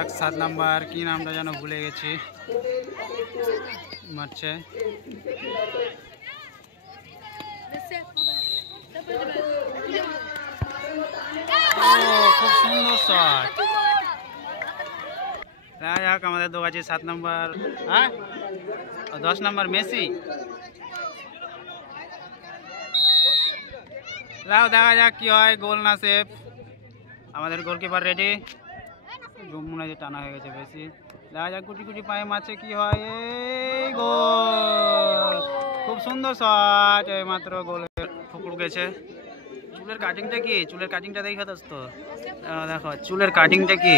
যাক 7 নাম্বার কি নামটা যেন ভুলে গেছি মারছে খুব সুন্দর শট দেখা যাক আমাদের দোকানে 7 নাম্বার হ্যাঁ 10 নাম্বার মেসি লাও দেখা যাক কি হয় গোল না সেভ আমাদের গোলকিপার রেডি মনে হয় টানা হয়ে গেছে বেশি দেখা যাক গুটি গুটি পায়ে মারছে কি হয় এই গোল খুব সুন্দর শট এই মাত্র গোল ঠুকুর গেছে চুলের কাটিংটা কি চুলের কাটিংটা দেখা দোস্ত দেখো চুলের কাটিংটা কি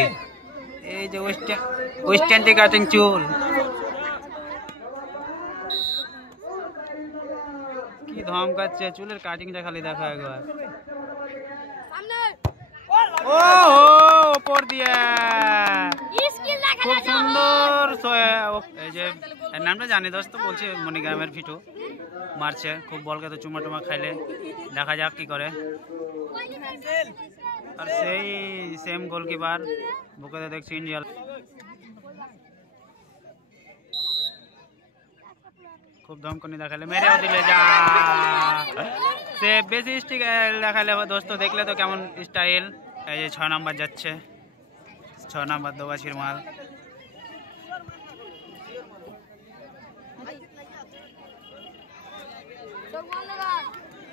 এই যে ওয়েস্টার্ন কাটিং চুল কি ধমকাচ্ছে চুলের কাটিংটা খালি দেখো একবার ও ওপর দিয়ে খুব সুন্দর এই যে এর নামটা জানি দোস্ত বলছি মণিগ্রামের ফিটু মারছে খুব বলকে তো চুমা টুমা খাইলে দেখা যাক কি করে আর সেই সেম গোলকিপার বুকেতে দেখছি ইন্ডিয়া খুব ধমকনি দেখালে মেরেও দিলে যা সে বেশি স্টাইল দেখালে দোস্ত দেখলে তো কেমন স্টাইল এই যে 6 নাম্বার যাচ্ছে 6 নাম্বার দোগাছির মাল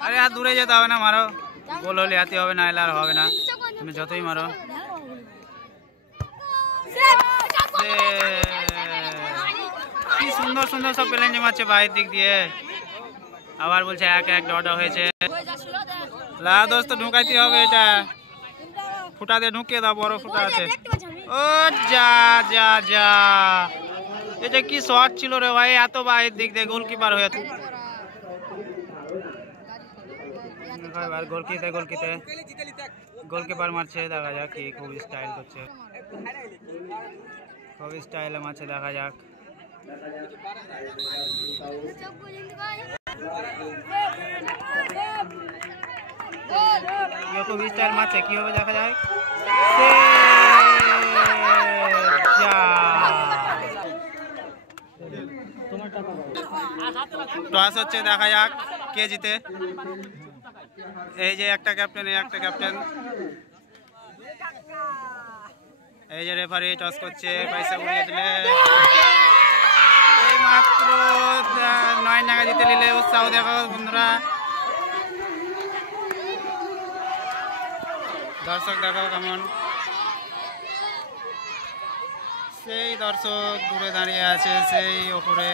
আরে আর দূরে যেতে হবে না মারো গোল হলে হাতে হবে না এলে আর হবে না তুমি যতই মারো কি সুন্দর সুন্দর সব প্লেঞ্জি মারছে বাইরের দিক দিয়ে আবার বলছে এক এক ডটা হয়েছে লা দোস্ত ঢুকাইতে হবে এটা ফুটা দিয়ে ঢুকিয়ে দাও বড় ফুটা আছে ও যা যা যা এটা কি শট ছিল রে ভাই এত বাইরের দিক দিয়ে গোলকিপার হয়ে গোলকিপার মারছে দেখা যাক কি খুব স্টাইল করছে খুব স্টাইলে মারছে দেখা যাক খুব স্টাইল মারছে কি হবে দেখা যায় টস হচ্ছে দেখা যাক কে জিতে এই যে একটা ক্যাপ্টেন একটা ক্যাপ্টেন এই যে রেফারি টস করছে পয়সা উড়িয়ে দিলে এই মাত্র 9 টাকা জিতে নিলে উৎসাহ দেখো বন্ধুরা দর্শক দেখো কেমন সেই দর্শক দূরে দাঁড়িয়ে আছে সেই ওপরে